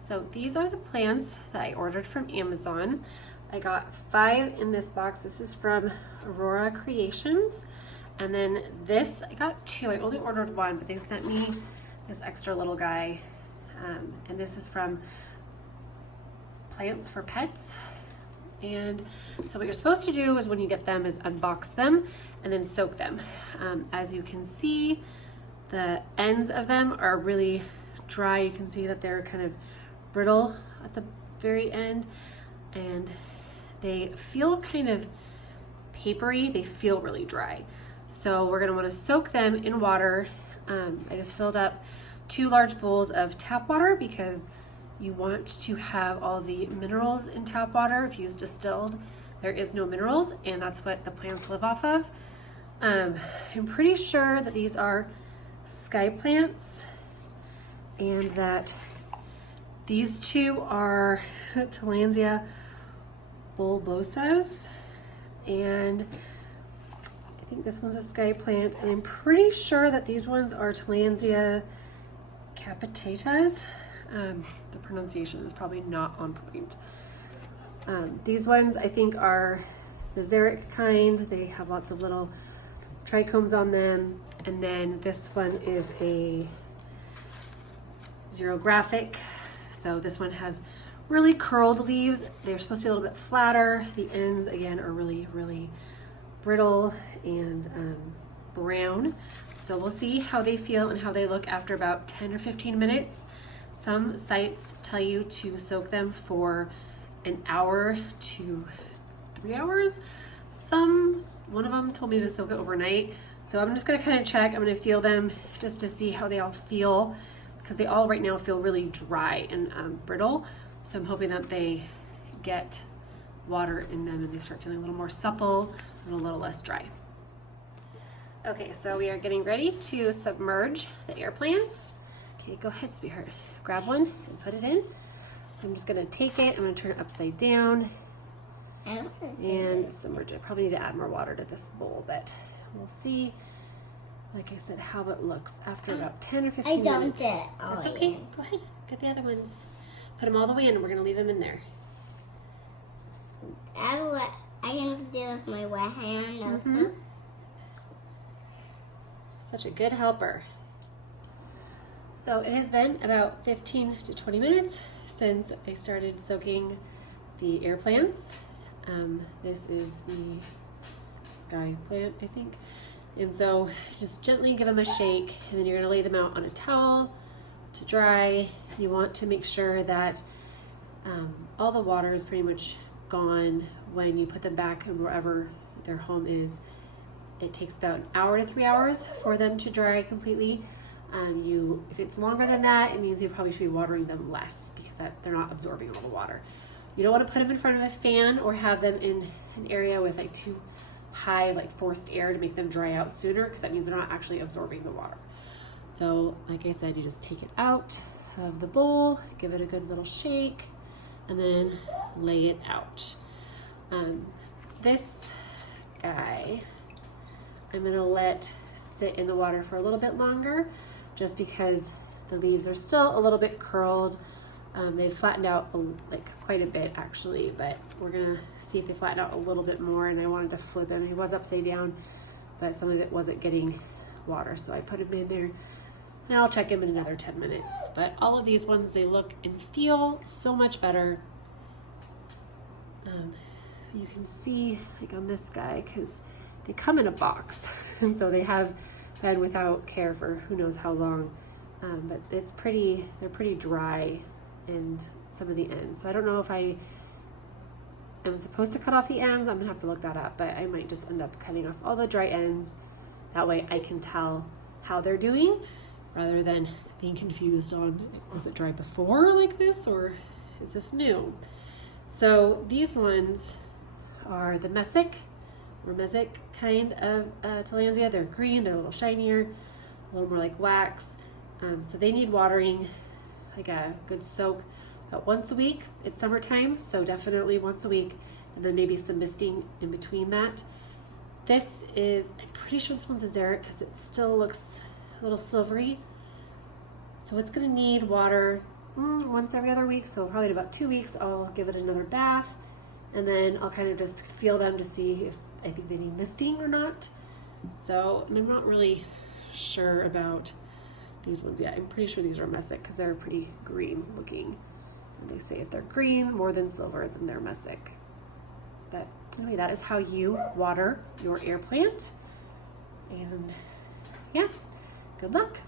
So these are the plants that I ordered from Amazon. I got 5 in this box. This is from Aurora Creations. And then this, I got 2. I only ordered 1, but they sent me this extra little guy. And this is from Plants for Pets. And so what you're supposed to do is when you get them is unbox them and then soak them. As you can see, the ends of them are really dry. You can see that they're kind of brittle at the very end, and they feel kind of papery. They feel really dry. So we're gonna wanna soak them in water. I just filled up 2 large bowls of tap water because you want to have all the minerals in tap water. If you use distilled, there is no minerals, and that's what the plants live off of. I'm pretty sure that these are sky plants and that these 2 are Tillandsia bulbosas, and I think this one's a sky plant, and I'm pretty sure that these ones are Tillandsia capitatas. The pronunciation is probably not on point. These ones I think are the xeric kind. They have lots of little trichomes on them, and then this one is a xerographic. So this one has really curled leaves. They're supposed to be a little bit flatter. The ends again are really brittle and brown. So we'll see how they feel and how they look after about 10 or 15 minutes. Some sites tell you to soak them for an hour to 3 hours. One of them told me to soak it overnight. So I'm just gonna kind of check. I'm gonna feel them just to see how they all feel, because they all right now feel really dry and brittle. So I'm hoping that they get water in them and they start feeling a little more supple and a little less dry. Okay, so we are getting ready to submerge the air plants. Okay, go ahead, sweetheart. Grab one and put it in. So I'm just gonna take it, I'm gonna turn it upside down and submerge it. Probably need to add more water to this bowl, but we'll see, like I said, how it looks after about 10 or 15 minutes. I dumped it all That's okay, in. go ahead, get the other ones. Put them all the way in and we're gonna leave them in there. What I can do with my wet hand also. Such a good helper. So it has been about 15 to 20 minutes since I started soaking the air plants. This is the sky plant, I think. And so just gently give them a shake, and then you're gonna lay them out on a towel to dry. You want to make sure that all the water is pretty much gone when you put them back in wherever their home is. It takes about an hour to 3 hours for them to dry completely. If it's longer than that, it means you probably should be watering them less because they're not absorbing all the water. You don't want to put them in front of a fan or have them in an area with like too high forced air to make them dry out sooner, because that means they're not actually absorbing the water. So like I said, you just take it out of the bowl, give it a good little shake, and then lay it out. This guy I'm gonna let sit in the water for a little bit longer, just because the leaves are still a little bit curled. They've flattened out quite a bit actually, but we're gonna see if they flatten out a little bit more. And I wanted to flip him. He was upside down, but some of it wasn't getting water, so I put him in there, and I'll check him in another 10 minutes. But all of these ones, they look and feel so much better. You can see on this guy, because they come in a box, and so they have been without care for who knows how long. But they're pretty dry in some of the ends. So I don't know if I am supposed to cut off the ends. I'm gonna have to look that up, but I might just end up cutting off all the dry ends. That way I can tell how they're doing, rather than being confused on, was it dry before like this, or is this new? So these ones are the mesic kind of Tillandsia. They're green, they're a little shinier, a little more like wax. So they need watering, like a good soak, about once a week. It's summertime, so definitely once a week, and then maybe some misting in between that. This is, I'm pretty sure this one's a xeric because it still looks a little silvery. So it's gonna need water once every other week. So probably in about 2 weeks, I'll give it another bath, and then I'll kind of just feel them to see if I think they need misting or not. So, and I'm not really sure about these ones yet. I'm pretty sure these are messic because they're pretty green looking. And they say if they're green more than silver, then they're messic. But anyway, that is how you water your air plant. And yeah, good luck.